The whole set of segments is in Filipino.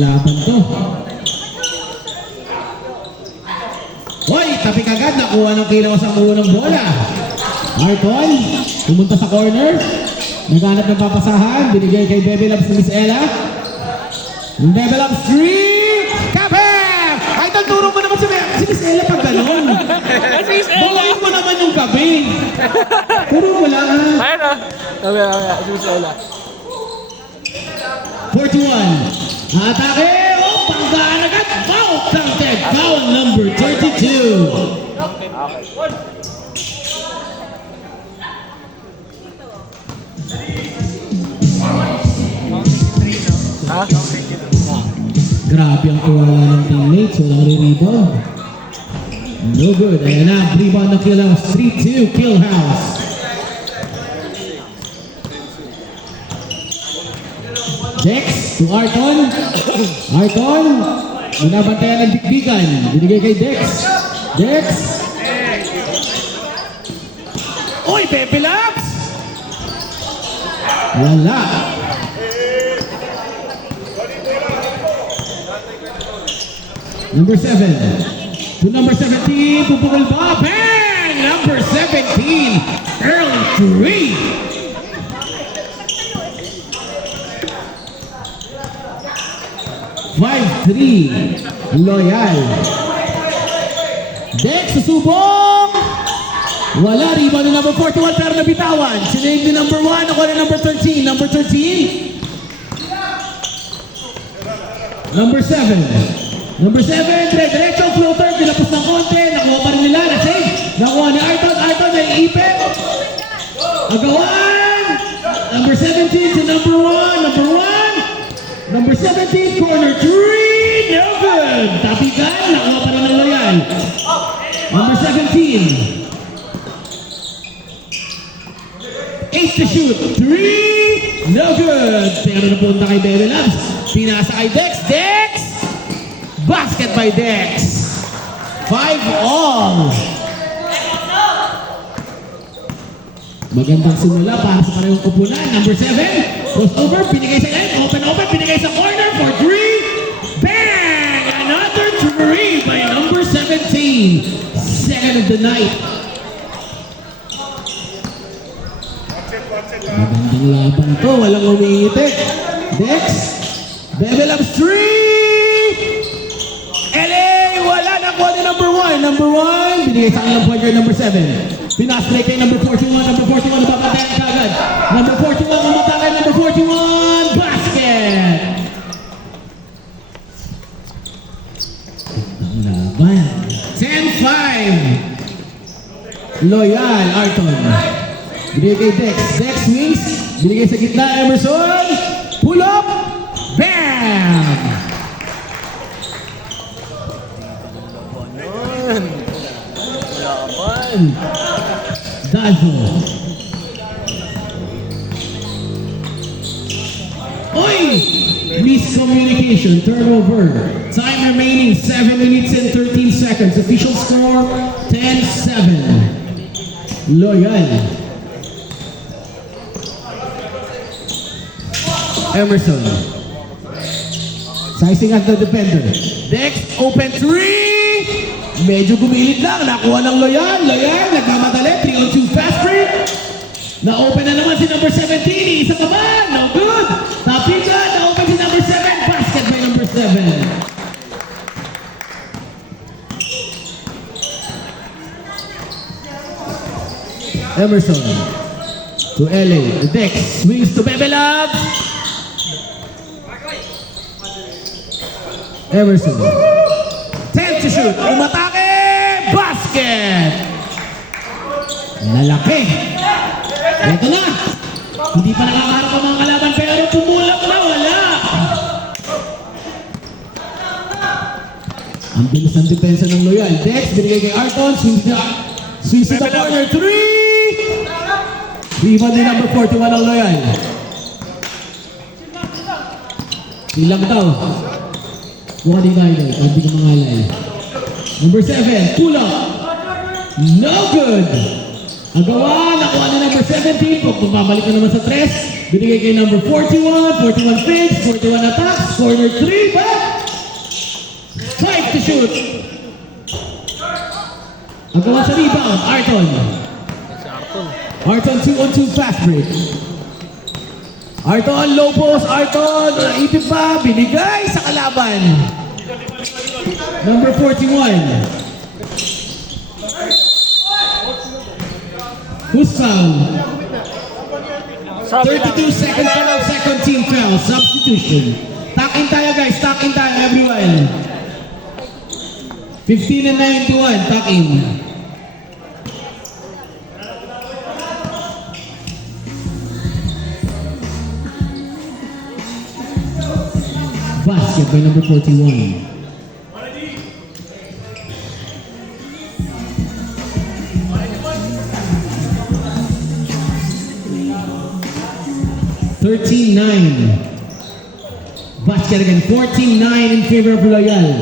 laban to. Hoy, tapik agad. Nakuha ng kilaw sa unang bola. Arton, pumunta sa corner. Naghanap ng papasahan. Binigay kay Bebe Labs ni Miss Ella. Bebe Labs 3. Kapem! Ay, turo mo naman si Miss Ella pag ganun. Bawain mo naman yung gabi. Turo mo lang. Ayun o. Kaya, si Miss Ella. 41. Atake! Oh, panggaan agad! Foul counted! Foul number 32. Ha? Grabe ang tiwala ng teammates. Walang re-rebound. No good. Ayan na. Rebound ng Killhouse. 3-2 Killhouse. Dex to Arton. Arton. Binabantayan ng dikdikan. Binigay kay Dex. Dex. Uy, Bebe Labs! Wala. Number 7. To number 17. Pupukul ba? Bang! Number 17. Earl 3. Loyal. Dex, susubok! Wala, rebound ng number 41 pero nabitawan. Sinave ni number 1, ako na number 13. Number 13. Number 7. Number 7, diretso floater, pinapos ng konti, nakuha pa rin nila, na-save. Nakuha ni Arton, Arton ay ipit. Agawan! Number 17 to number 1, number 1. Number 17, corner 3, no good. Tapikan, nakuha pa rin ng Loyal. Number 17. 8 to shoot, 3, no good. Pero napunta kay Bebe Labs. Pinasa kay Dex, Dex! Basket by Dex. 5-all. Magandang simula para sa parehong kupunan. Number 7. Post over. Pinigay sa end. Open. Pinigay sa corner for 3. Bang! Another 3 by number 17. Second of the night. Magandang laban to. Walang umiitik. Dex. Bebe Labs 3. LA, wala na ko ni number 1. Number 1, binigay sa kanilang point guard number 7. Pinasplay kay number 41. Number 41, napapatayan kagad. Number 41, mamatay number 41. Basket! Ang laban. 10-5. Loyal, Arton. Binigay kay Dex. Dex wings. Binigay sa gitna, Emerson. Pull up. Bam! Dazo. Oy! Miscommunication, turnover. Time remaining 7 minutes and 13 seconds. Official score 10-7. Loyal. Emerson. Sizing at the defender. Dex, open 3. Medyo gumilit lang. Nakuha ng Loyal. Loyal, nagmamadali. 3-on-2 fast break. Na-open na naman si number 17. Isa ka ba? No good. Tapikan. Na-open si number 7. Basket by number 7. Emerson. To LA. The Dex. Swings to Bebe Labs. Emerson. 10 to shoot. Umatake! Basket! Lalaki. Ito na. Hindi pa nakakarap ang mga kalaban pero tumulak na. Wala. Ang bilis ng depensa ng Loyal. Dex, binigay kay Arton. Swings to the corner. 3! Rebound din number 41 ng Loyal. Ilang daw. One divided. Hindi ka mangalay. Number 7, pull up. No good. Agawa, nakuha na number 17. Pag bumabalik na naman sa 3. Binigay kay number 41, 41 fakes, 41 attacks, corner 3, back! 5 to shoot. Ang gawa sa rebound, Arton. Si Arton. Arton 2-on-2 fast break. Arton, low post, Arton, naipit pa, binigay sa kalaban. Number 41. Who's foul? Sabi lang. 32 second foul, second team foul, substitution. Takin tayo guys, takin tayo everyone. 15 and 91, takin. Basket by number 41. $13-9. Basket again, 14-9 in favor of Loyal.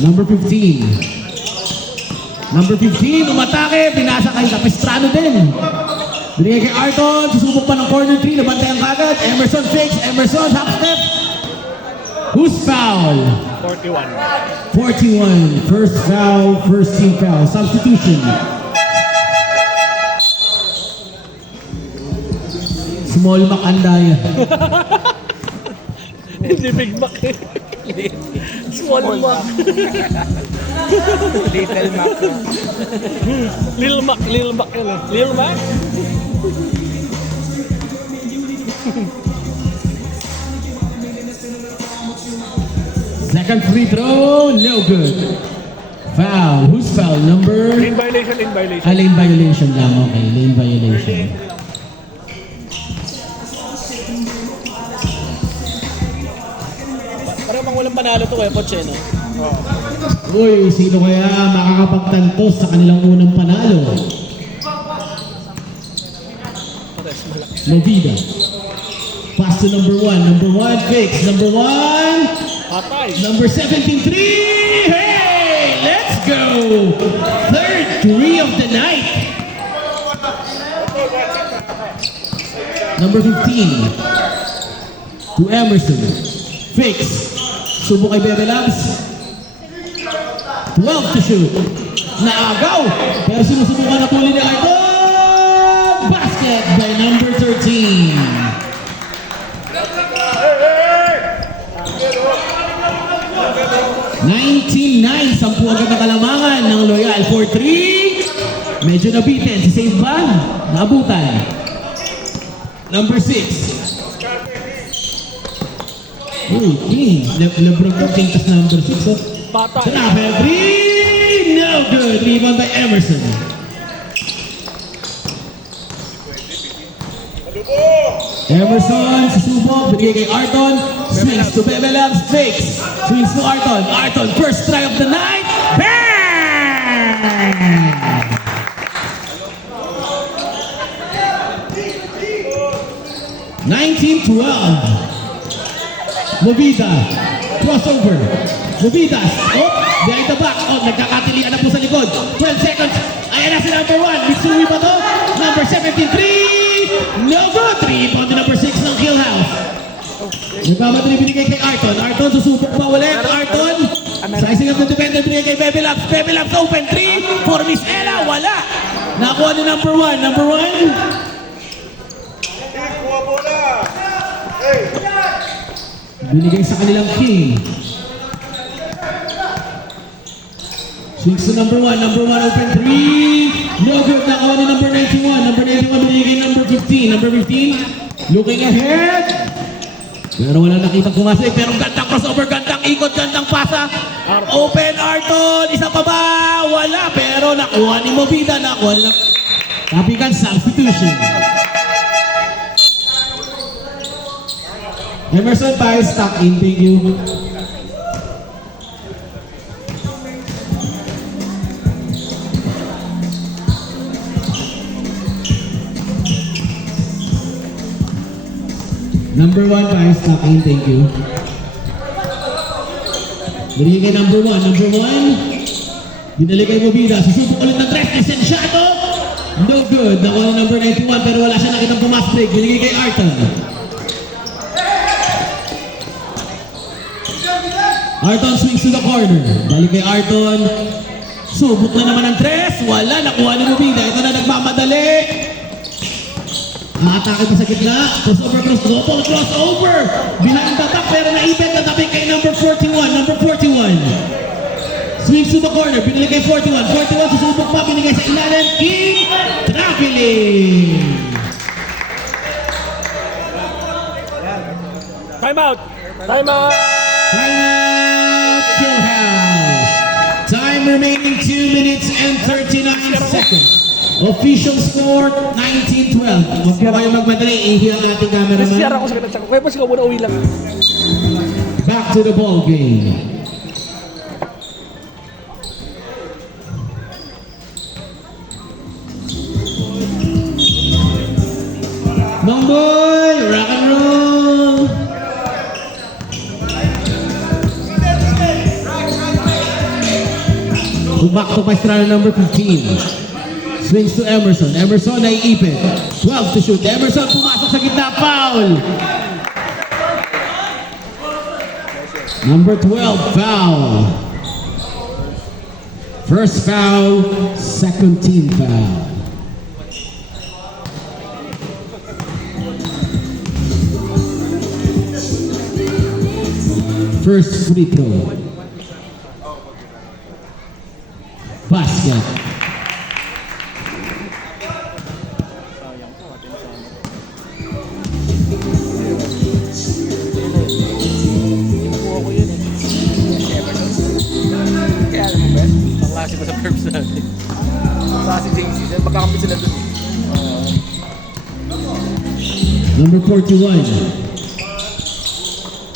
Number 15. Number 15, umatake, binasa kay Capistrano din. Binigay kay Arton, susubok pa ng corner 3, nabantayan kagad. Emerson fakes, Emerson, half step. Who's foul? 41. 41, first foul, first team foul, substitution. Small Mac Andaya. Hindi Big Mac eh. Small Mac. Little Mac. Lil Mac yun eh. Lil Mac? Second free throw, no good. Foul. Who's foul? Number? Lane violation, lane violation. Lane violation lang. Okay, lane violation. Parang bang walang panalo to eh, Poche, no? Uy, sino kaya makakapagtantos sa kanilang unang panalo? Movida. Pass to number 1. Number 1, fix. Number 1. Patay. Number 17, 3. Hey, let's go. Third 3 of the night. Number 15. To Emerson. Fix. Subo kay Bebe Labs. 12 to shoot. Naagaw. Pero sinusubukan na tuli ni Arton. Basket by number 13. $19-9, 10 agad na kalamangan ng Loyal for 3. Medyo nabitin. Si Save ba? Naabutan. Number 6. Uy, King. Lebron King tas number 6. Oh. Patay. Snapper 3. No good. Rebound by Emerson. Emerson, susubok, binigay kay Arton, swings to Bebe Labs, fakes, swings to Arton, Arton, first try of the night, bang! $19-12. Movida, crossover, Movida, oh, behind the back, oh, nagkakatilian na po sa likod, 12 seconds, ayan na si number 1, Mitsui ba to? Number 73, no good, 3 rebound number 6 ng Kill House. Nagmamadali binigay kay Arton, Arton susubok pa ulit, Arton, sizing up the defender binigay kay Bebe Labs open 3, for Miss Ella, wala. Nakuha ni number 1, number 1. Binigay sa kanilang King. Swings to number 1 open 3. No good, nakuha ni number 91. Number 91 binigay number 15. Number 15, looking ahead. Pero wala nakita pumasok. Pero gandang crossover, gandang ikot, gandang pasa. Open Arton, isa pa ba? Wala, pero nakuha ni Movida. Nakuha ni Tapikan substitution. Emerson Baez, stuck in. Thank you. Number 1, Baez, stuck in. Thank you. Binigay kay number 1. Number 1, binalik kay Movida. Susubok ulit ng tres. Lisensyado. No good. Nakuha na number 91 pero wala siya nakitang pumas break. Binigay kay Arton. Arton swings to the corner. Balik kay Arton. Subok na naman ang tres. Wala. Nakuha ni Mubida. Ito na nagmamadali. Atake pa sa gitna. Crossover, crossover. Bilang tatak pero naipit na tabi kay number 41. Number 41. Swings to the corner. Binili kay 41. 41 susubok pa. Binigay sa ilalim. King Traveling. Time out! Time out! Timeout, Philhouse. Time remaining 2 minutes and 39 seconds. Official score, 19-12. Huwag po kayo magmadali. Ihi ang ating Nasiyara cameraman. ko sa kinatsak. Kaya pas ikaw muna uwi lang. Back to the ball game. Mangboy, rock and roll. Back to Pastrana number 15. Swings to Emerson. Emerson naiipit. 12 to shoot. Emerson pumasok sa gitna. Foul. Number 12, foul. First foul, second team foul. First free throw. Basket. Kaya alam mo ba? Ang klase ko sa perps natin. Sa si JC, magkakampi sila dun. Number 41.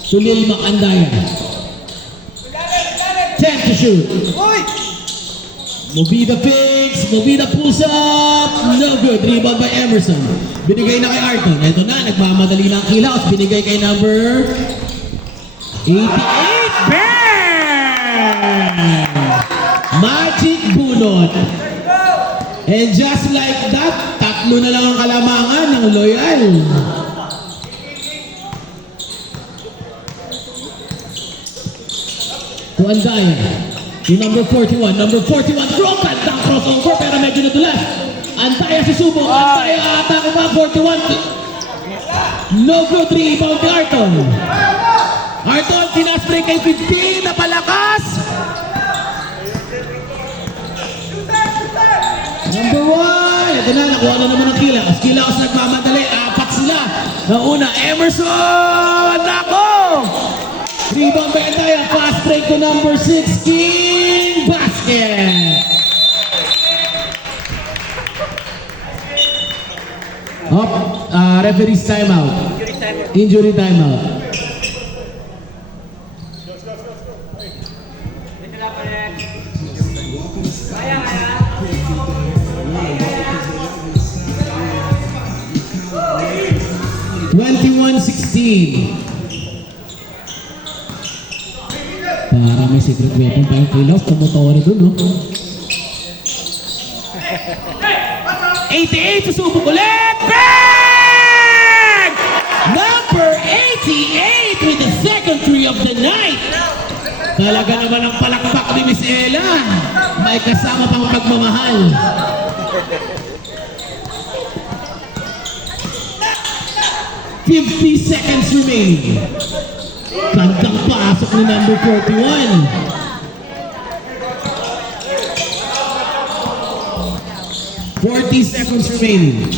Tulil Macandaya. 10 to shoot. Movida fakes. Movida pulls up. No good. Rebound by Emerson. Binigay na kay Arton. Ito na. Nagmamadali na ang kilaos. Binigay kay number 88. Bang! Magic bunot. And just like that, tatlo na lang ang kalamangan ng Loyal. To Andaya. Yung number 41. Number 41. Broken down crossover pero medyo nadulas. Andaya susubok. Andaya atake pa. 41. No good. Rebound kay Arton. Arton, pinaspray kay 15. Napalakas. Number 1. Ito na. Nakuha na naman ang Kilaos. Kilaos nagmamadali. Apat sila. Nauna. Emerson. Nako. Rebound by Andaya. Fast break to number 6. King Basket. Referee's timeout. Injury timeout. Para may secret weapon tayong Kilaos. Tumutore dun, no? 88, susubok ulit! Bang! Number 88 with the second three of the night. Talaga naman ang palakpak ni Miss Ella. May kasama pang pagmamahal. "50 seconds remaining." Gandang pasok ni number 41. "40 seconds remaining."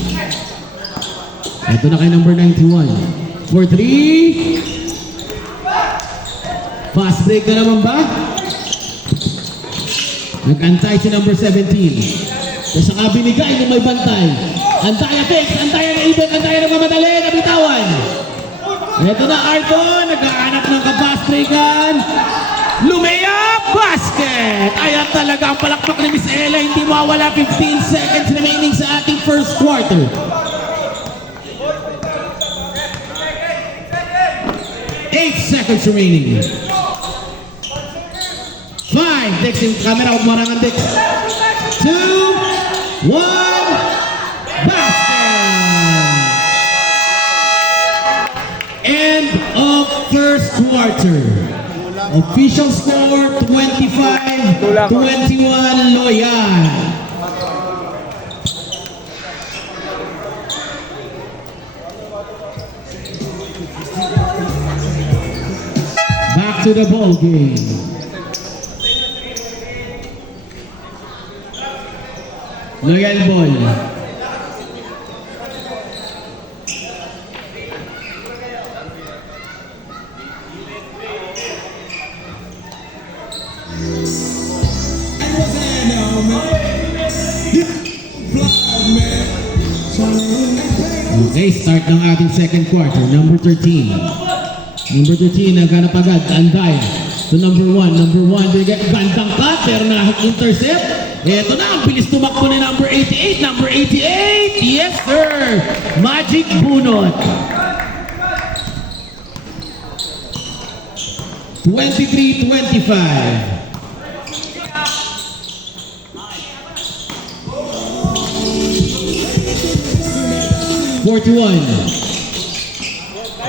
Ito na kay number 91. For 3. Fast break na naman ba? Nag-antay si number 17. Kasi saka binigay nung may bantay. Antaya fix, Antaya na ibig, Antaya na mamadali, nabitawan. Ito na Arton, nag-aanap ng ka-fast breakan. Lumayap, basket! Ayan talaga ang palakpak ni Miss Ella. Hindi mawala. 15 seconds remaining sa ating first quarter. 8 seconds remaining. 5. Dex yung camera. Huwag mo harangan, Dex. 2, 1. End of first quarter. Official score 25-21 Loyan. Back to the ball game. Loyal ball. Okay, start ng ating second quarter. Number 13. Number 13, naghanap agad. Anday. To number 1. Number 1, gandang cut. Pero na-intercept. Ito na, ang bilis tumakbo ni number 88. Number 88, yes sir! Magic Bunot. 23-25.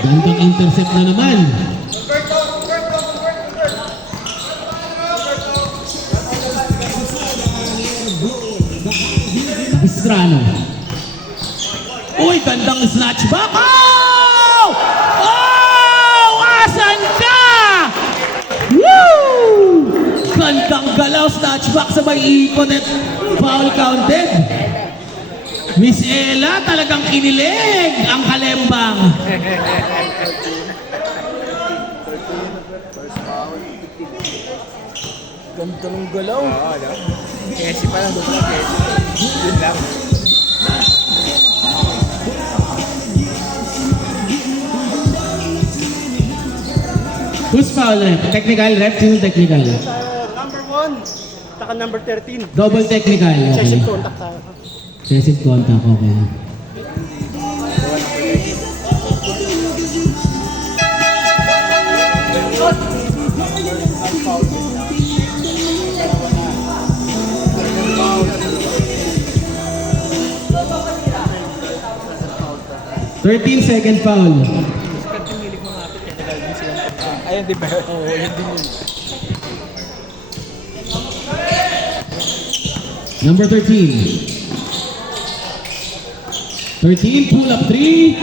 Gandang intercept na naman. Bistrano. Uy, gandang snatch back. Oh! Oh! Asan ka? Woo! Gandang galaw, snatch back sabay ikot at foul counted. Miss Ella, talagang kinilig ang kalembang. Ganda ng galaw. Oo, ano? Kesi pa lang, doon lang kesi. Yun lang. Who's foul rep? Technical rep? Sino technical? Number 1, taka number 13. Double technical. Session Okay. contact tayo. Session contact, okay. Second foul. Ayun, di ba? Oo, yun din yun. Number 13. 13, pull up 3.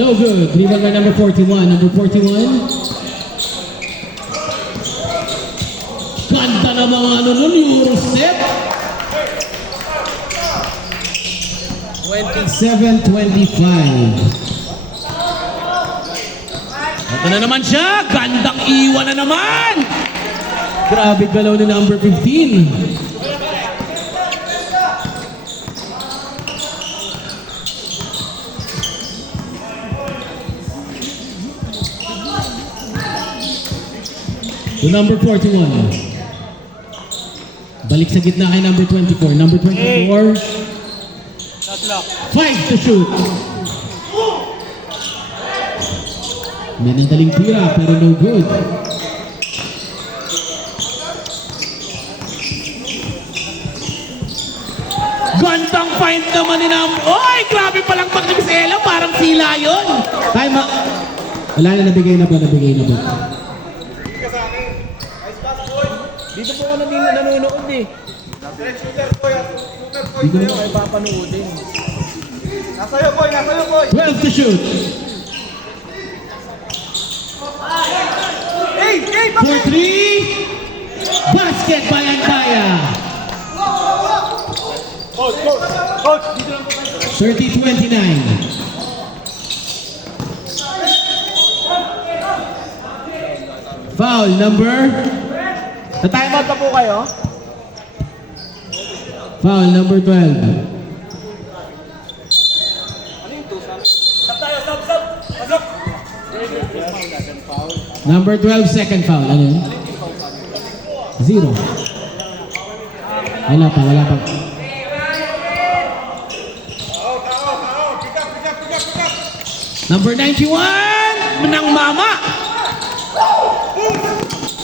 No good. Rebound by number 41. Number 41. Ganda na mga ano nun, Eurostep. 27-25. Ito na naman siya. Gandang iwan na naman. Grabe galaw ni number 15. To number 41. Balik sa gitna kay number 24. Number 24. 5 to shoot. Minadaling tira pero no good. Gandang find naman ni number. Oy, grabe palang pag ni Miss Ella. Parang sila yun. Time out. Wala na, nabigay na ba? Dito po ka na din nanonood eh. Dito na kayo papanoodin. Nasayo, boy! 12 to shoot. Hey! For 3. Basket by Antaya. Coach! Dito lang po kayo. 30-29. Foul number. Sa-time out pa po kayo? Foul number 12. Pasok! Number 12, second foul. Ano yun? 0. Wala pa. Number 91, ng mama.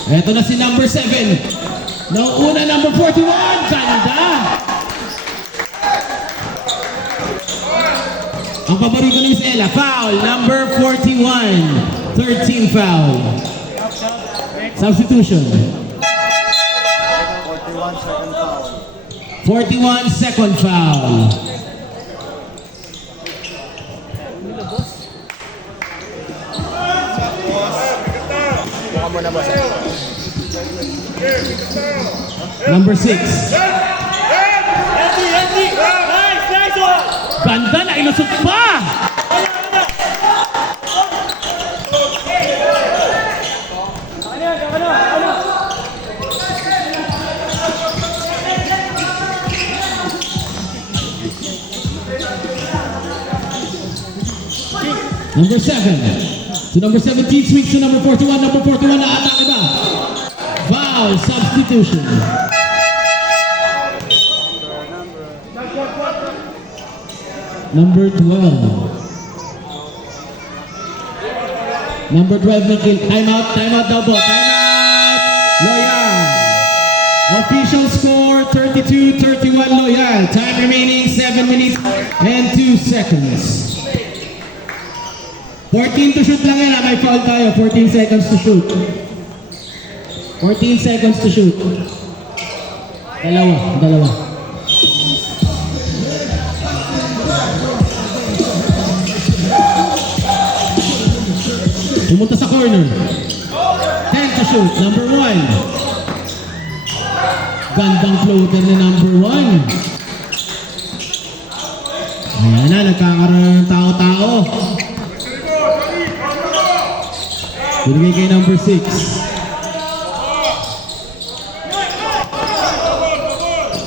Eto na si number 7. Nauuna number 41, ganda. Ang paborito ni Miss Ella, foul, number 41. 13 foul. Substitution. 41 second foul. Buka mo na boss. Number 6. Ganda na, ilusot pa! Number 7. To number 17, swings to number 41. Number 41 na atake ba? Foul, substitution. Number 12. Number 12 na kill. Timeout daw po. Timeout! Loyal. Official score 32-31 Loyal. Time remaining 7 minutes and 2 seconds. 14 to shoot lang yan. May foul tayo. 14 seconds to shoot. 14 seconds to shoot. Dalawa. Pumunta sa corner. 10 to shoot. Number 1. Gandang floater ni number 1. Ayan na, nagkakaroon ng tao-tao. Binigay kay number 6.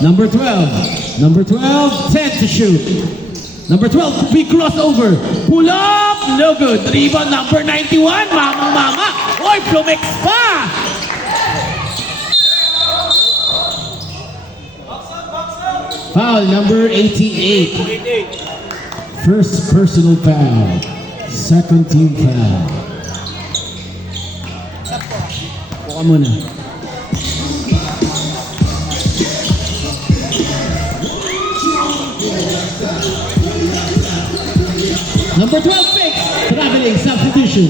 Number 12. Number 12, 10 to shoot. Number 12, big crossover. Pull up, no good. Rebound number 91, mama. Oy, Plumex pa! Foul number 88. First personal foul. Second team foul. Buka muna. Number 12 fix. Traveling substitution.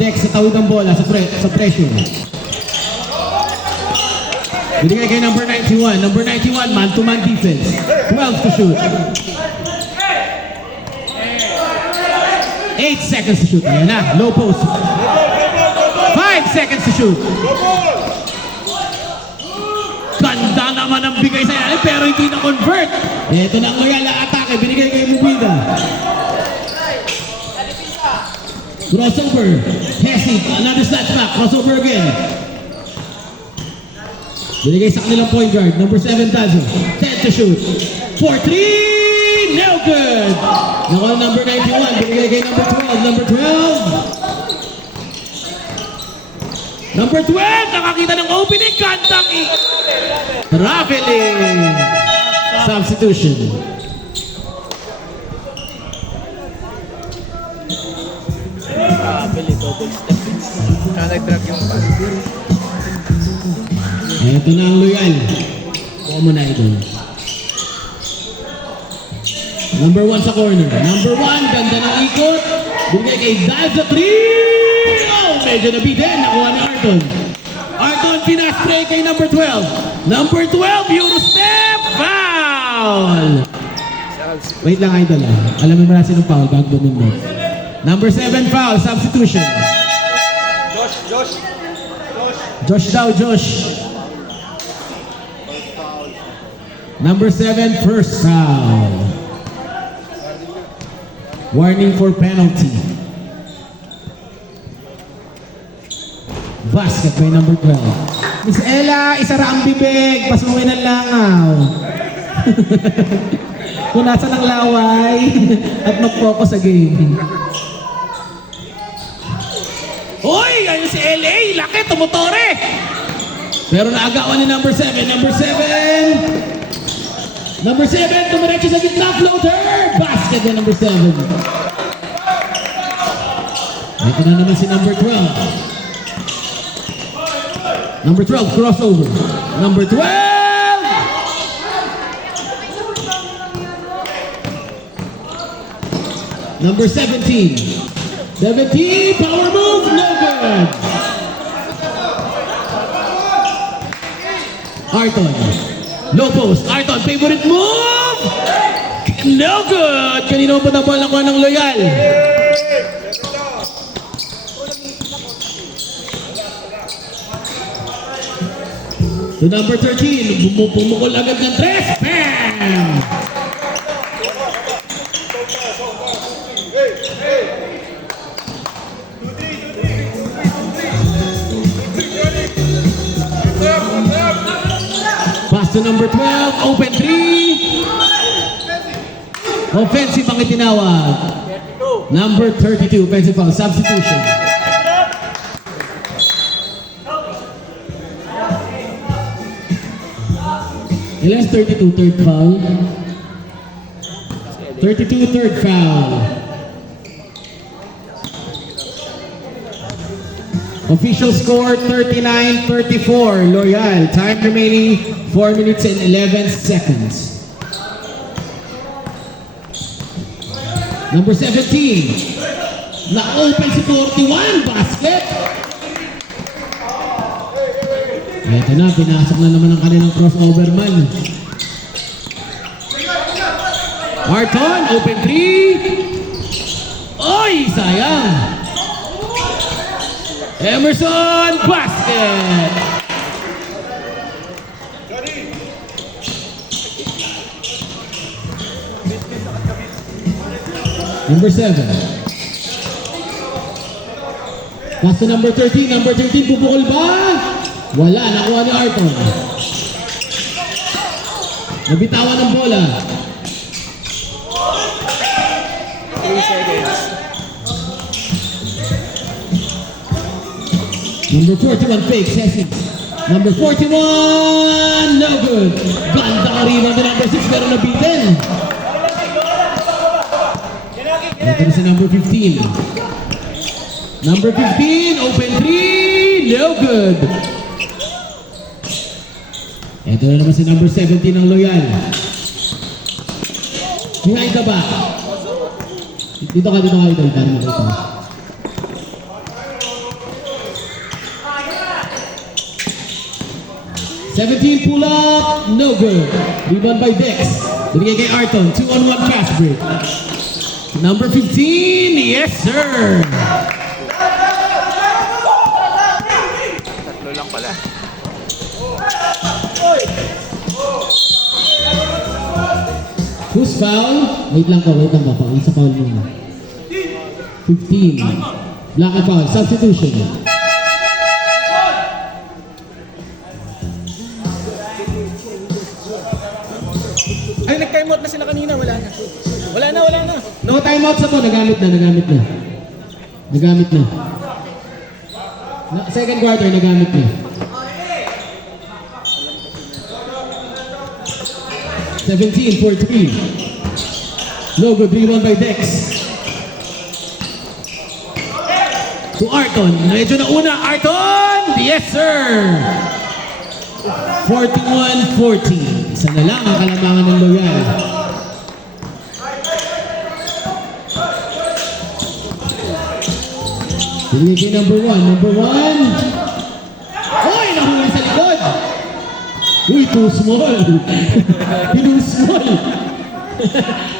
Next, sa tawid ng bola, sa pressure. Binigay kay number 91. Number 91, man-to-man defense. 12 to shoot. 8 seconds to shoot. Ayan na, low post. 5 seconds to shoot. Ganda naman ang bigay sa ilalim pero hindi na-convert. Ito na ang loyal na atake. Binigay kay Mubida. Crossover. Hesi. Another snatch back. Crossover again. Binigay sa kanilang point guard. Number 7, Dazo. 10 to shoot. 4-3. No good. Nakuha number 91. Binigay kay number 12. Number 12. Number 12. Nakakita ng opening. Kantang traveling. Substitution. Bili, double step. Kaya nag-drag yung pass. Ito na ang loyal. Kuha mo na ito. Number 1 sa corner. Number 1, ganda ng ikot. Bigay kay Daza 3. Oh, medyo nabitin. Nakuha ni Arton. Arton, pinaspray kay number 12. Number 12, Eurostep. Foul! Wait lang, idol. Alamin mo na sinong foul bago bumindot. Number 7, foul. Substitution. Josh daw, Josh. Number 7, first foul. Warning for penalty. Basket by number 12. Miss Ella, isara ang bibig. Pasukin ang langaw. Punasan ang laway at mag-focus sa game. Uy! Ayun si LA! Laki! Tumutore! Pero naagawan ni number 7. Number 7! Number 7, tumiretso sa gitna, floater! Basket na number 7. Ito na naman si number 12. Number 12, crossover. Number 12! Number 17. 17, power move, no good. Arton. Low post. Arton, favorite move. No good. Kanino pa na ball nakuha ng Loyal? To number 13, pumukol agad ng 3. Bam! Pass to number 12, open 3. Offensive ang itinawag. Number 32, offensive foul, substitution. Ilan 32, third foul? 32, third foul. Official score 39-34, Loyal. Time remaining 4 minutes and 11 seconds. Number 17. Na-open si 41, basket. Ito na, pinasok na naman ang kanilang crossover man. Arton, open 3. Oy, sayang. Emerson, basket. Number 7. Pass to number 13. Number 13, pupukol ba? Wala, nakuha ni Arton. Nabitawan ng bola. 3 seconds. Number 41, fake, Ceci. Number 41, no good. Ganda ka rebound ni number 6, pero nabitin. Ito na si number 15. Number 15, open 3, no good. Ito na naman si number 17 ng Loyal. Behind the back. Dito ka, idol, para makita. $17 pull up, no good. Rebound by Dex. Binigay kay Arton, 2-on-1 fast break. Number 15, yes sir. Tatlo lang pala. Who's foul? Wait lang po. Isa foul muna. 15. Black and foul, substitution. Ay, nag-time out na sila kanina. Wala na. No timeouts na po, nagamit na. Second quarter, nagamit na. 17 for 3. No good, rebound by Dex. To Arton, medyo na una, Arton! Yes sir! 41-40. Isa na lang ang kalamangan ng Loyal. Binigay kay number 1. Number 1. Oy! Nahuli sa likod! Uy, too small. Too small.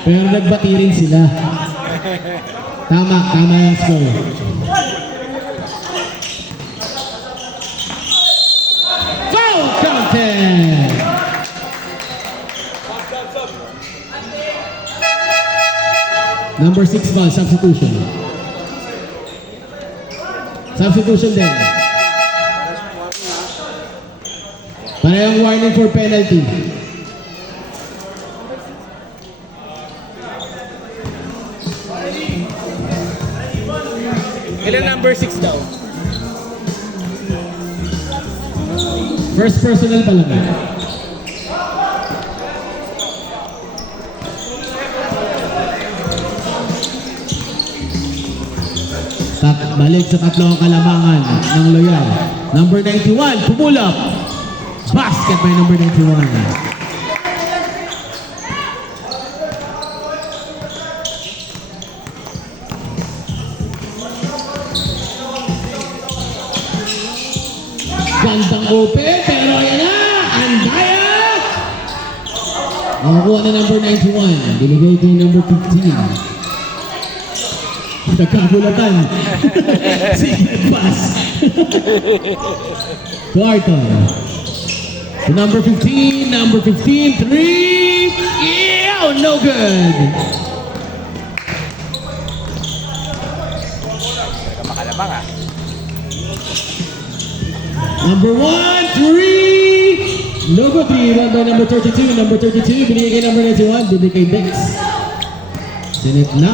Pero nagbati rin sila. Tama yung score. Foul counted! Number 6 foul, substitution. Substitution din. Parehong warning for penalty. Ilan number 6 daw? First personal pa lang. Balik sa tatlong kalamangan ng Loyal. Number 91, pumulap. Basket by number 91. Gandang open, pero ayan na! Andaya! Nakukuha na number 91. Binigay kay number 15. Nagkagulatan. Secret pass. To Arton. To number 15. Number 15. 3. Ew! No good. Talaga makalabang ah. Number 1. 3. No good. 3. Run by number 32. Number 32. Binigay kay number 91. Binigay kay Dex. Sinit na.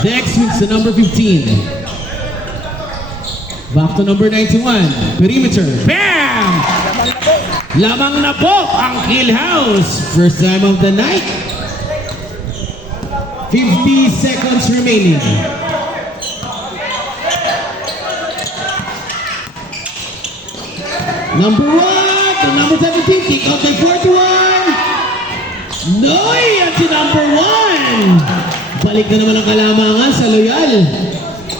Next week's the number 15. Back to number 91. Perimeter. Bam! Lamang na po ang Kill House. First time of the night. 50 seconds remaining. Number 1 to number 17. Kick out by 41. No! Yan si number 1. Balik na naman ang kalamangan sa Loyal.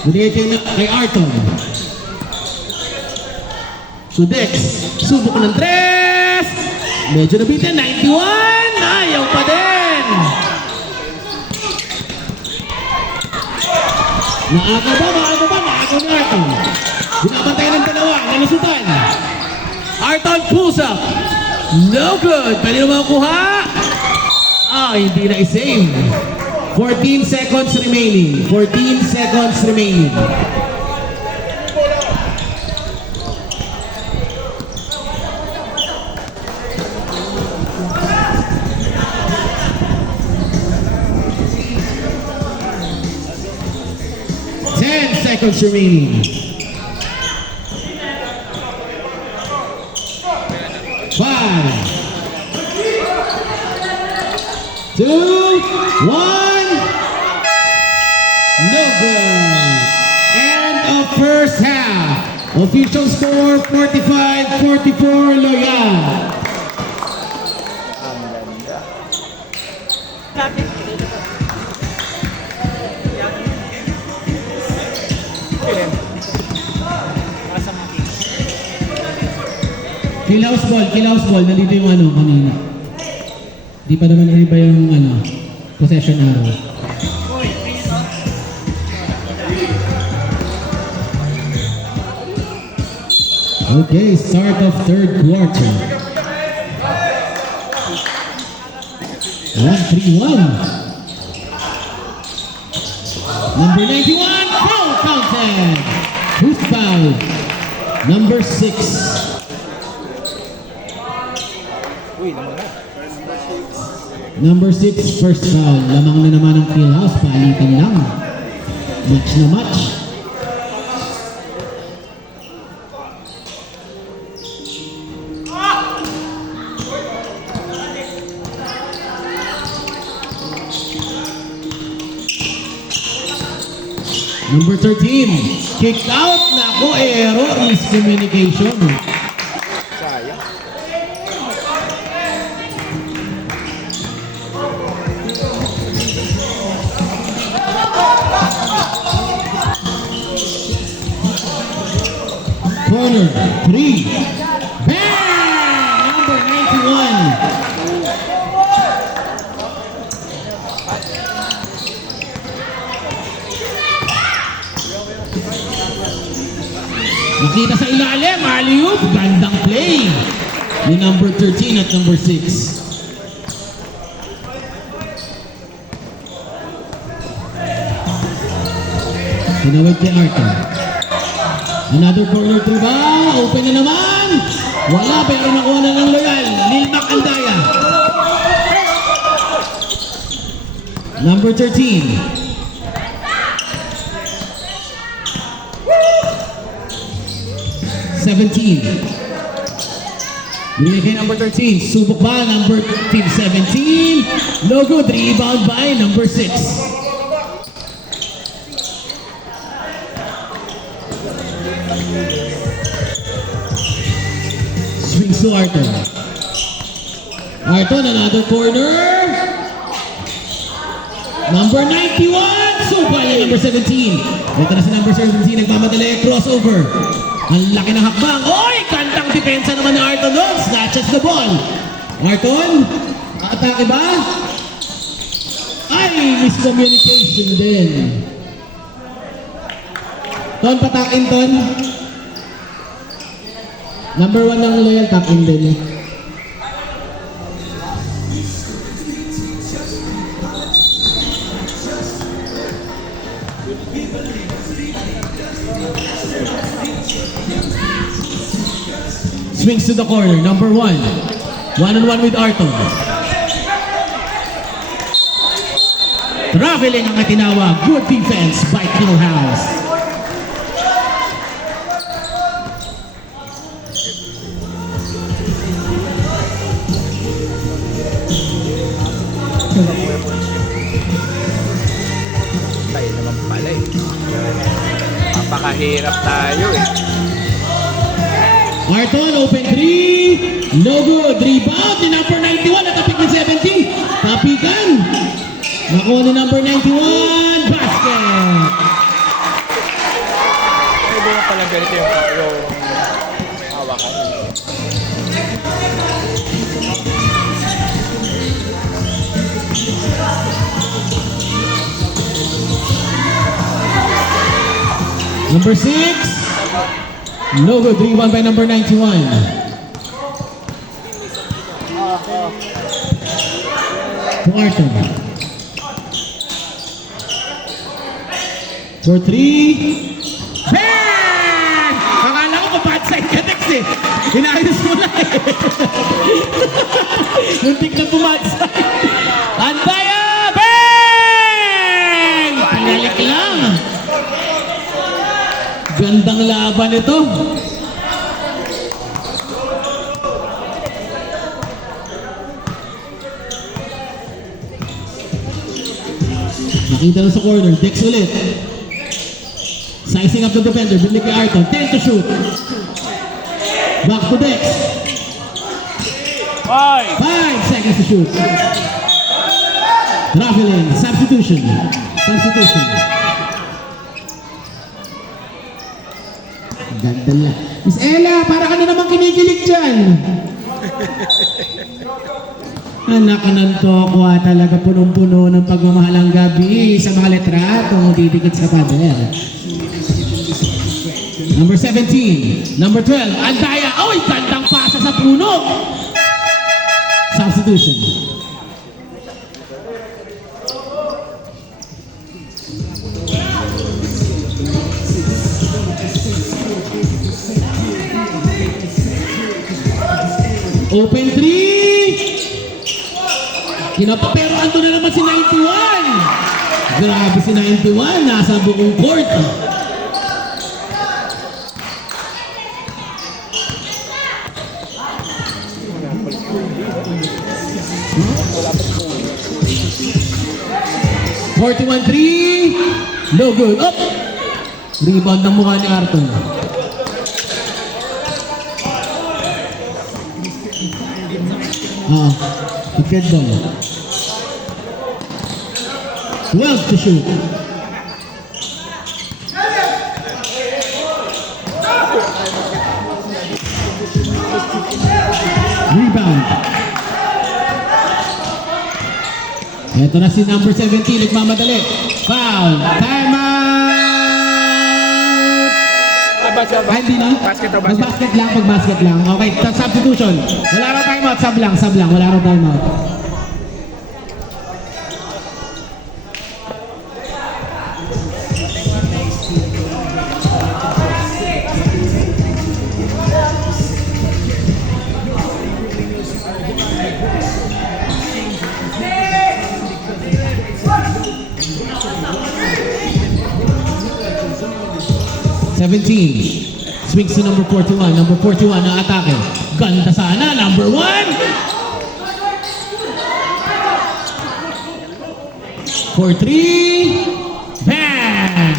Binigay kay Arton. So Dex, subok ng 3. Medyo nabitin, 91. Ayaw pa din. Naagaw ba? Naagaw ni Arton. Binabantay ng dalawa, nalusutan. Arton pulls up. No good. Pwede naman kuha. Hindi na i-save. 14 seconds remaining. 14 seconds remaining. Seconds remaining. 5, 2, 1. No good. End of first half. Official score 45-44 Loyal. Kill house ball. Nandito yung ano kanina. Di pa naman iba yung ano, possession arrow. Okay, start of third quarter. 1-3-1. Number 91, foul counted. Who's fouled? Number 6. Number 6, first foul. Lamang na naman ang Kill House. Palitan lang. Match na match. Number 13, kicked out. Nako, error. Miscommunication. Sayang. Corner, 3. Bang! Number 91. Nakita sa ilalim, alley-oop. Gandang play. Ni number 13 at number 6. Tinawag kay Arthur. Another corner to ba? Open na naman. Wala, pero nakuha na ng Loyal. Lilmak Andaya. Number 13. Binigay kay number 13. Subok ba? Number 17. No good. Rebound by number 6. Swings to Arton. Arton, another corner. Number 91. So by number 17. Ito na si number 17. Nagmamadali. Crossover. Ang laki ng hakbang. Oy! Kantang depensa naman ni Arton doon. Snatches the ball. Arton, atake ba? Ay, miscommunication din. Ton, patakin, Ton. Number 1 ng loyal takin din. Swings to the corner, number 1. One-on-one with Arton. Traveling ang tinawag. Good defense by Killhouse. Tayo naman pala eh. Papakahirap tayo eh. Arton, open 3. No good. Rebound ni number 91. Natapik ni 70. Tapikan. Nakuha ni number 91. Basket. Pwede nga pala ganito yung hawakan. Number 6. No good. Rebound by number 91. To Arton. For 3. Bang! Akala ko bad side ka, Dex eh. Inayos mo na eh. Muntik na bumad side. Andaya! Bang! Pinalik lang. Gandang laban ito. Nakita na sa corner. Dex ulit. Sizing up the defender. Binlik kay Arton. 10 to shoot. Back to Dex. 5 seconds to shoot. Traveling. Substitution. Ganda lang. Miss Ella, para ka na naman kinikilig dyan. Anak ng tokwa talaga punong-puno ng pagmamahal ang gabi sa mga letratong didikit sa pader. Number 17, number 12, Andaya. Oy, gandang pasa sa puno. Substitution. Open 3. Pero ando na naman si 91. Grabe si 91. Nasa buong court. Forty-one 3. No good. Up. Rebound ng mukha ni Arton. Good ball. 12 to shoot. Rebound. Ito na si number 17. Nagmamadali. Foul. Time out. Hindi na? Mag-basket lang. Okay, substitution. Wala raw timeout. Sub lang. Wala raw timeout. Swings to number 41. Number 41 na atake. Ganda sana. Number 1. For 3. Bang!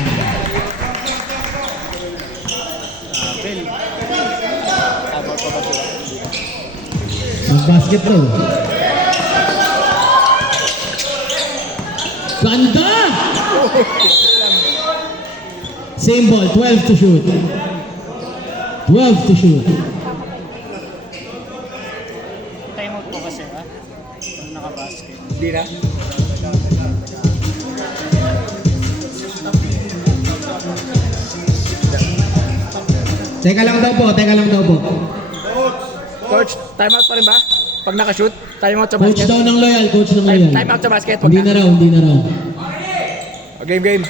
Bell. Tama pa ba sila? Mag-basket bro. Ganda! Same ball, 12 to shoot. 12 to shoot. Time out po kasi ha. Kung naka-basket. Hindi na? Teka lang daw po, teka lang daw po. Coach, timeout pa rin ba? Pag nakashoot, timeout sa Coach basket. daw ng loyal, coach ng loyal. Timeout sa basket. Wag Hindi na raw, hindi na raw. Oh, game, game.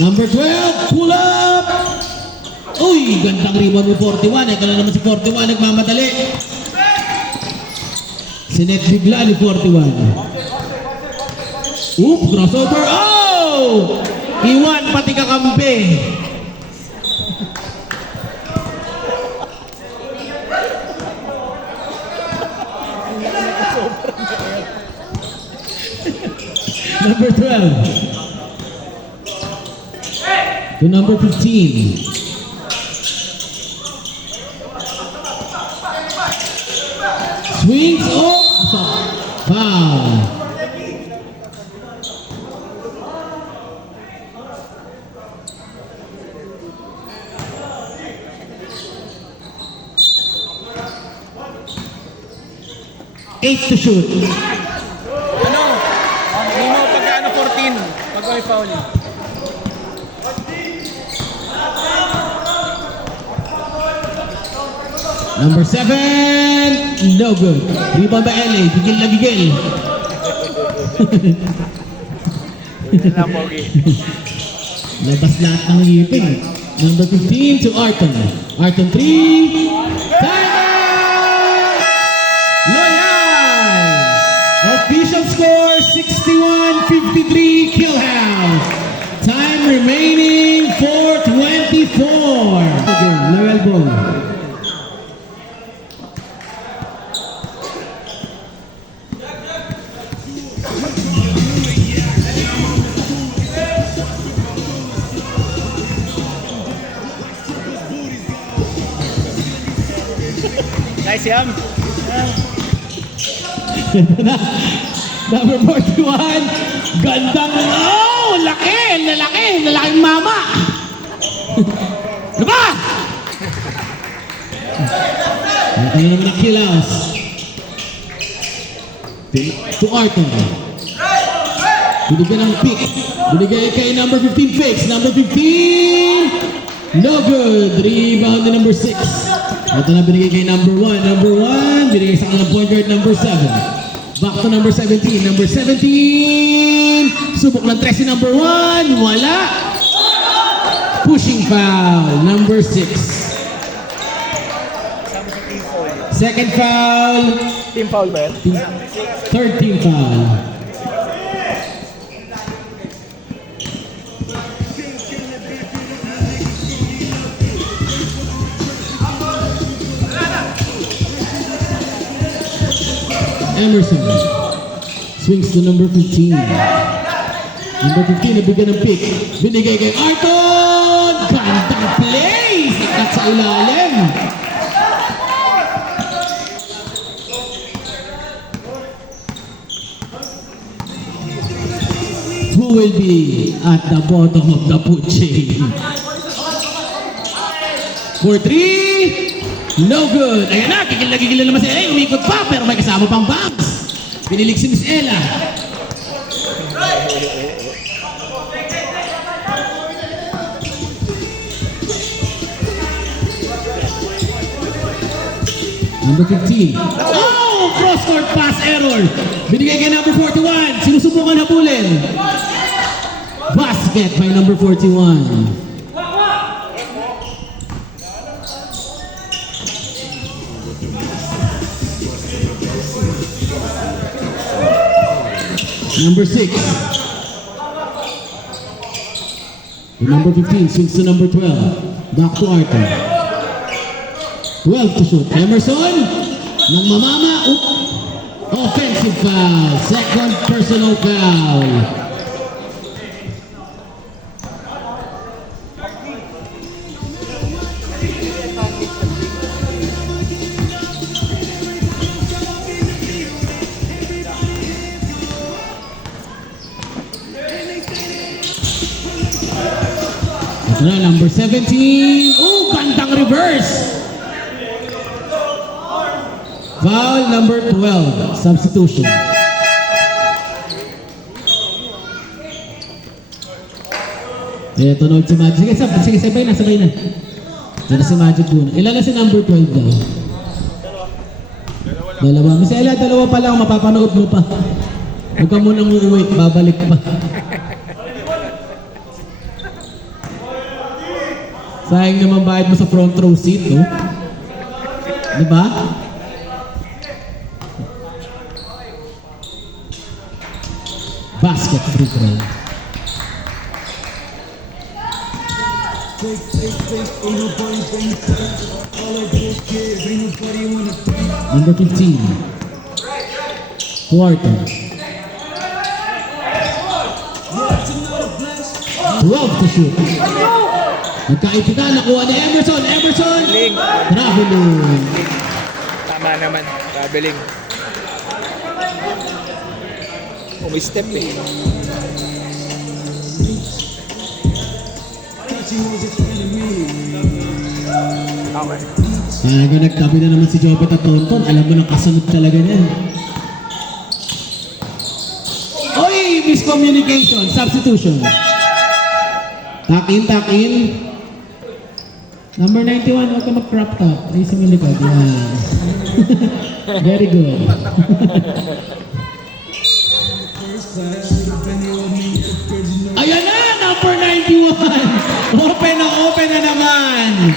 Number 12, pull up! Uy, gandang rebound mo 41. Ito na naman si 41, nagmamadali. Sinet bigla ni 41. Oops, crossover. Oh! Iwan pati kakampi. Number 12. To number 15. Swings off. Foul. Eight to shoot. Ano? Nino, pagka ano 14, pag may foul. Number 7, no good. Rebound by LA, gigil na gigil. Yan lang, Pogi. Labas lahat ng ngipin. Number 15 to Arton. Arton 3. Time! Loyal! Official score 61-53 Killhouse. Time remaining 4:24. Okay, Loyal ball. Nice yan. Number 41. Gandang, oh, laki, lalaking mama. Ano ba? Ito na naman ang Killhouse. To Arton. Binigyan ng pick. Binigyan kay number 15 fakes. Number 15. No good. Rebound na number 6. Ito na binigay kay number 1. Number 1. Binigay sa kanilang point guard number 7. Back to number 17. Number 17. Subok ng 3 si number 1. Wala. Pushing foul. Number 6. Second foul. Team foul ba yan? Third team foul. Emerson swings to number 15. Number 15 nabigyan ng pick. Binigay kay Arton! Gandang play! Sikat sa ilalim. Who will be at the bottom of the food chain? For 3. No good. Ayan na, gigil na naman si Ella. Umikot pa, pero may kasama pang bounce. Pinilig si Miss Ella. Number 15. Oh! Cross-court pass error. Binigay kay number 41. Sinusubukan habulin. Basket by number 41. Number 6. And number 15 swings to number 12. Back to Arthur. 12 to shoot. Emerson ng mamama. Offensive foul. Second personal foul. Ito na, number 17. Oh, kantang reverse. Foul number 12. Substitution. Ito na ulit si Magic. Sige, sabay na. Ito na si Magic muna. Ilan na si number 12 daw? Dalawa. Miss Ella, dalawa pa lang. Mapapanood mo pa. Huwag ka munang uuwi. Babalik pa. Sayang naman bayad mo sa front row seat, no? Diba? Basket free throw. Number 15. Quarter. 12 to shoot. Nagkaipitan, nakuha ni Emerson. Traveling. Traveling. Tama naman. Traveling. Umi-step eh. Okay. Talaga nagtabi na naman si Jobet at Tonton. Alam mo nang kasunod talaga niyan. Oy! Miscommunication. Substitution. Tuck in. Number 91, huwag ka mag-crop top. Ayos yung likod. Yan. Very good. Ayan na! Number 91! Open na naman!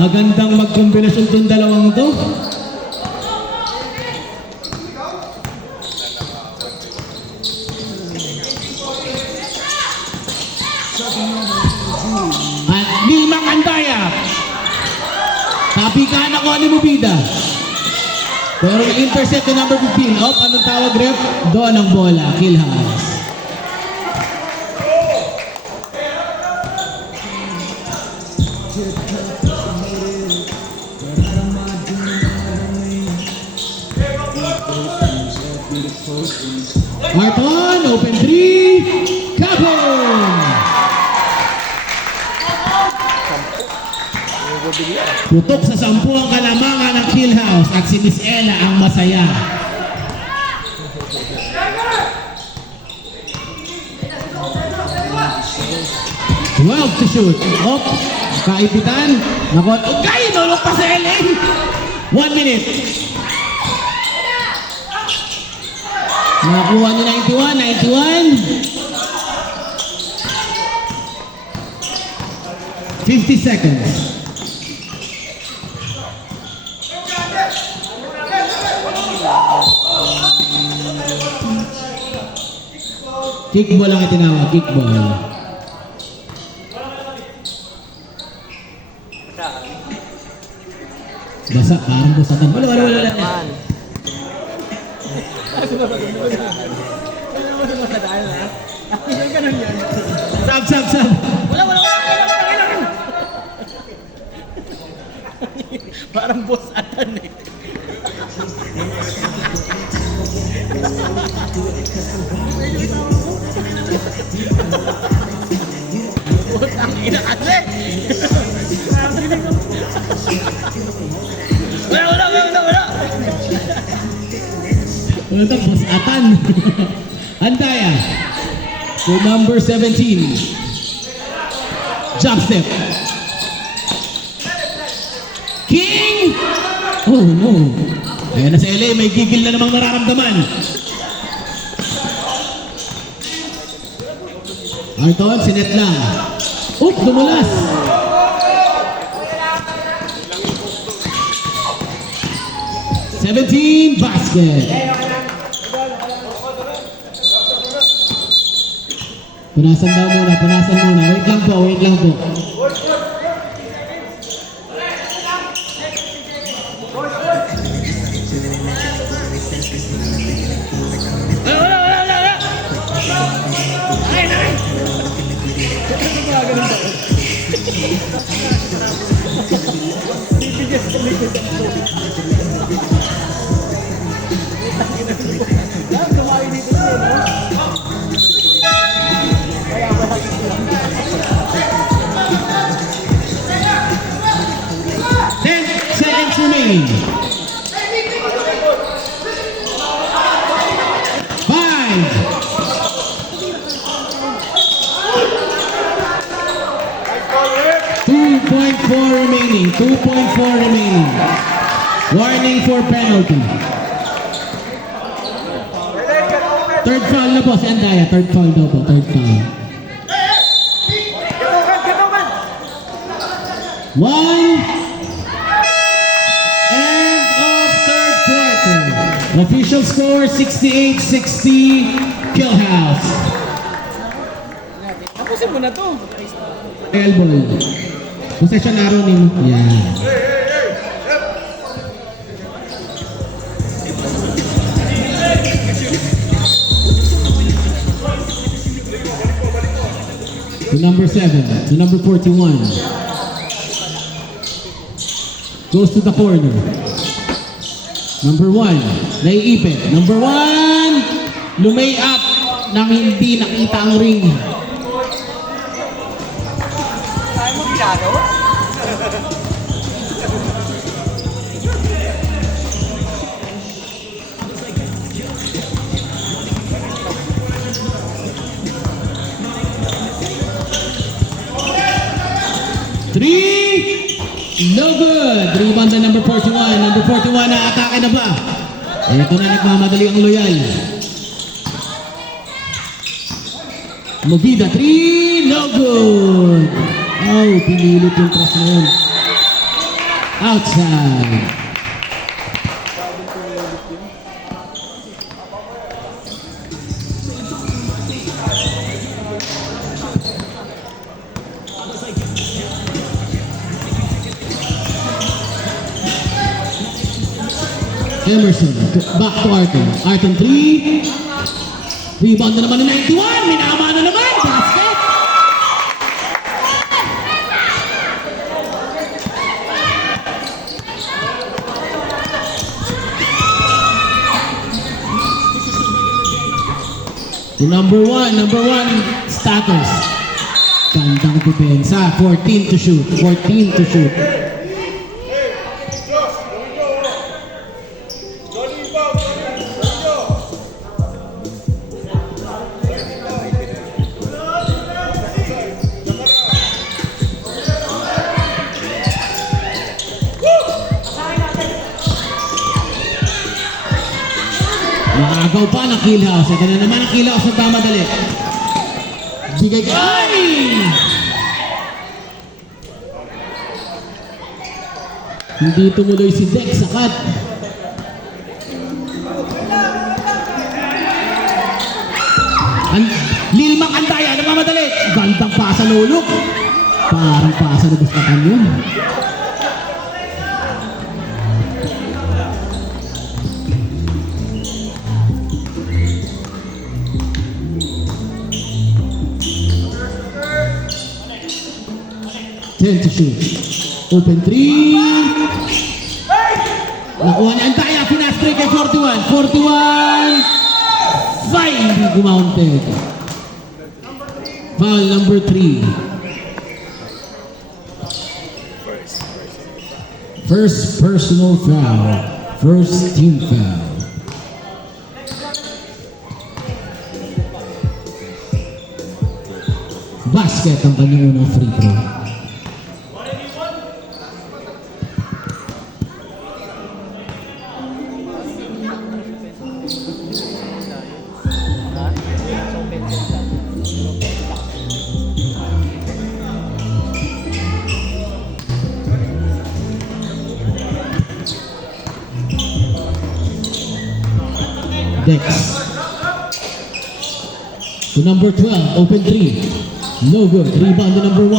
Magandang magkombinasyon itong dalawang to. At Milmang Andaya. Tapikaan ako ni Mubida. Pero intercept yung number 15. Anong tawag, ref? Doon ang bola. Kill house. Marton, open 3. Kapon! Putok sa 10 ang kalamangan ng Kill House at si Miss Ella ang masaya. Wow, to shoot. Op, kaibitan. Nakot. Okay, nulok pa sa LA. 1 minute. Nakuha ni 91. 50 seconds. Kickball ang itinawag, kickball. Basa, parang basatan. Wala. Sab. Wala. Parang boss atan eh. Putang ina kasi. Wala. Ito, boss atan. Andaya. To number 17. Jump step. King! Oh no. Ayan na sa LA, may gigil na namang nararamdaman. Arton, sinet lang. Oop, dumulas. basket. Punasan daw muna, punasan muna. Wait lang po, wait lang po. Seconds remaining. 2.4 remaining. 2.4 remaining. Warning for penalty. Third foul na po si Andaya. Third foul daw po. Third foul. One. End of third quarter. Official score 68-60. Killhouse. Tapusin mo na to. Elbow. Possession arrow ni mo. Yeah. To number 7, to number 41. Goes to the corner. Number 1, naiipit. Number 1, lumay up nang hindi nakita ang ring. Tayo mo ginagawa? Three, no good. Rebound na number 41. Number 41 na atake na ba? Ito na nagmamadali ang loyal. Movida, 3, no good. Oh, pinilit yung cross na yun. Outside. Emerson, back to Arton. Arton 3. Rebound na naman ng 91. Minama na naman. Basket. The number one status. Gandang depensa. 14 to shoot. 14 to shoot. Nakagaw pa ng Killhouse. Ito na naman ang Killhouse ng tamadali. Bigay ka. Ay! Hindi tumuloy si Dex sakat. Lilmak Andaya, nagmamadali. Gandang pasa lulok. Parang pasa na bustatan yun. To shoot. Open 3. Nakuha ni Andaya. Pinastray kay 41. 41. Hindi kumounted. Foul number 3. First personal foul. First team foul. Basket ang kanyang unang free throw. Dex. To number 12, open 3. No good. Rebound to number 1.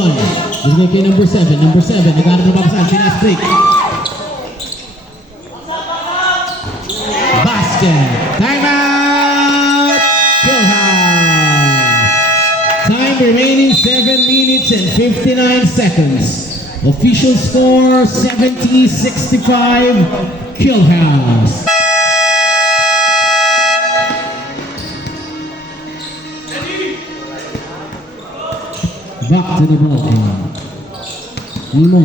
Binigay kay number 7. Number 7, naghanap ng papasan. Pinas break. Basket. Timeout! Philhouse. Time remaining 7 minutes and 59 seconds. Official score 70-65. Philhouse. Back to the ball game. Nimo.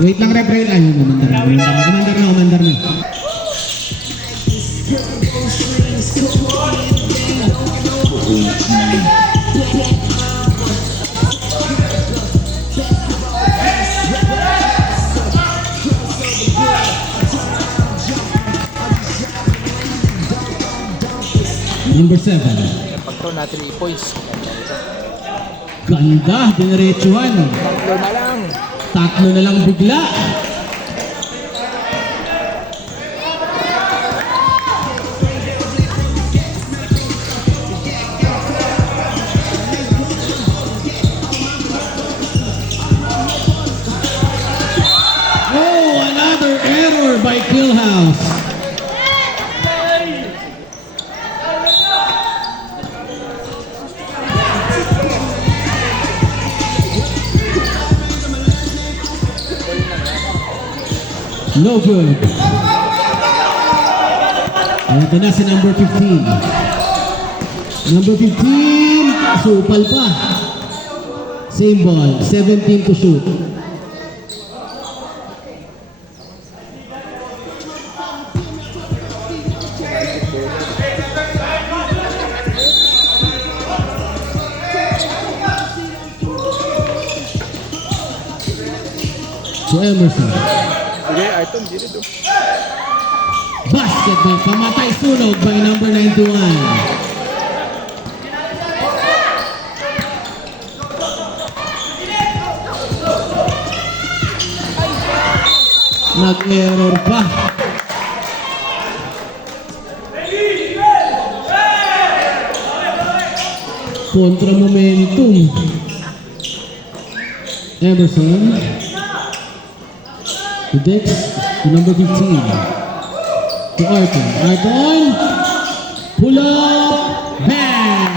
Wait lang, rep. Ayun, umandar na. Number 7. Pag-throw na 3 points. Ganda, dinerechuhan. Tatlo na lang. Tatlo na lang bigla. Oh, another error by Philhouse. No good. Ito na si number 15. Number 15, supal pa. Same ball, 17 to shoot. To Emerson. Sige, item, dito do. Basketball, pamatay sunog by number 91. Nag-error pa. Kontra momentum. Emerson. To Dex, to number 15. To Arton. Arton. Pull up. Bang!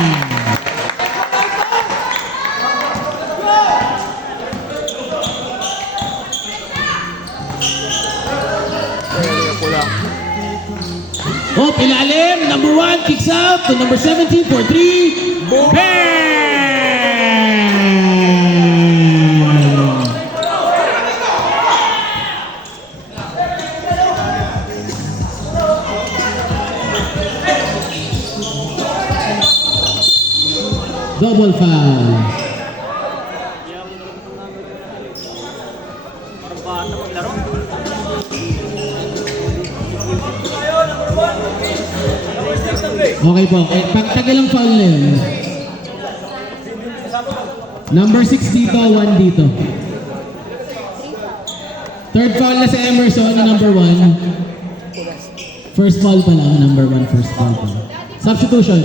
Oh, ilalim. Number 1 kicks out to number 17 for 3. Bang! Double foul. Okay po. Tagilang foul na yun. Number 6 dito, 1 dito. Third foul na si Emerson, number 1. First foul pa lang, number 1, first foul pa lang. Substitution.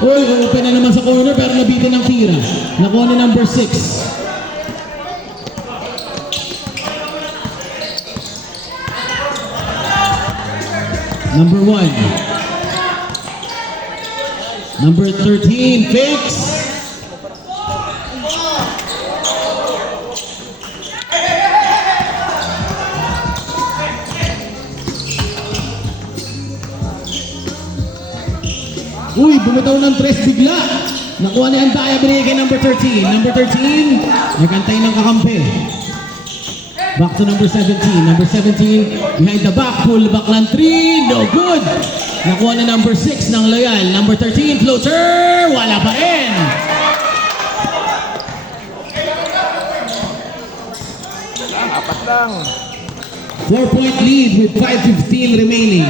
Uy, open na naman sa corner pero nabitin ng tira. Nakuha ni number 6. Number 1. Number 13, fakes. Uy, bumitaw ng 3 bigla. Nakuha ni Antaya, binigay kay number 13. Number 13, nagantay ng kakampi. Back to number 17. Number 17, behind the back, pull back lang 3, no good. Nakuha ni number 6 ng Loyal. Number 13, floater, wala pa rin. Apat lang. 4-point lead with 5:15 remaining.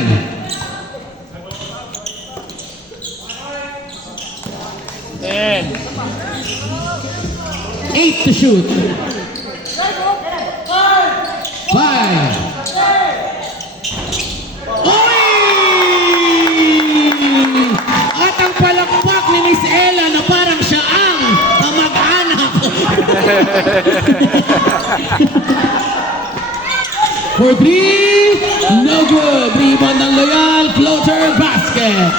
Ten. 8 to shoot. 5. Oy! At ang palakpak ni Miss Ella na parang siya ang kamag-anak. For 3, no good. Rebound ng Loyal, floater, basket.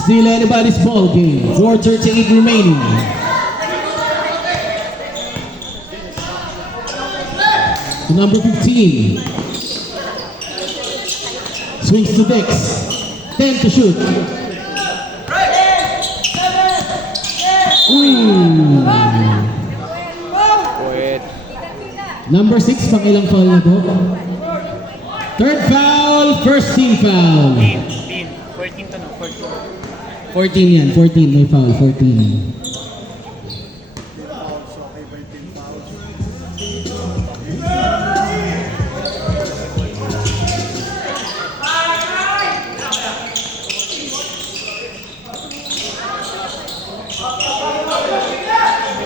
Still anybody's ball game. 4:38 remaining. To number 15. Swings to Dix. 10 to shoot. Ooh. Wait. Number 6, pang ilang foul na to? Third foul, first team foul. 14 to no, 14. 14 yan, 14. May foul, 14.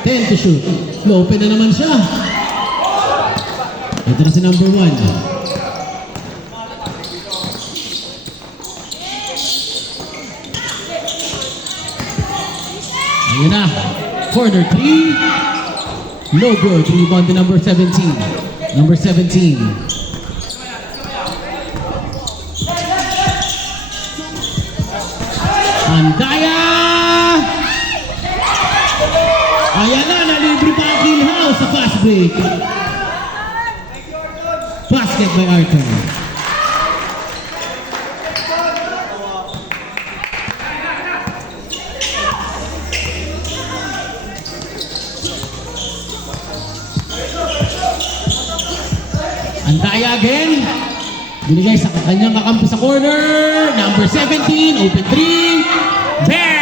Ten to shoot. Open na naman siya. Ito na si number 1. Ayun na. Corner 3. No good. Rebound to number 17. Number 17. Andaya! Ayan na, nalibre pa ang Kill House sa fast break. Basket by Arthur. Andaya again. Binigay sa kanyang kakampi sa corner. Number 17, open 3. There!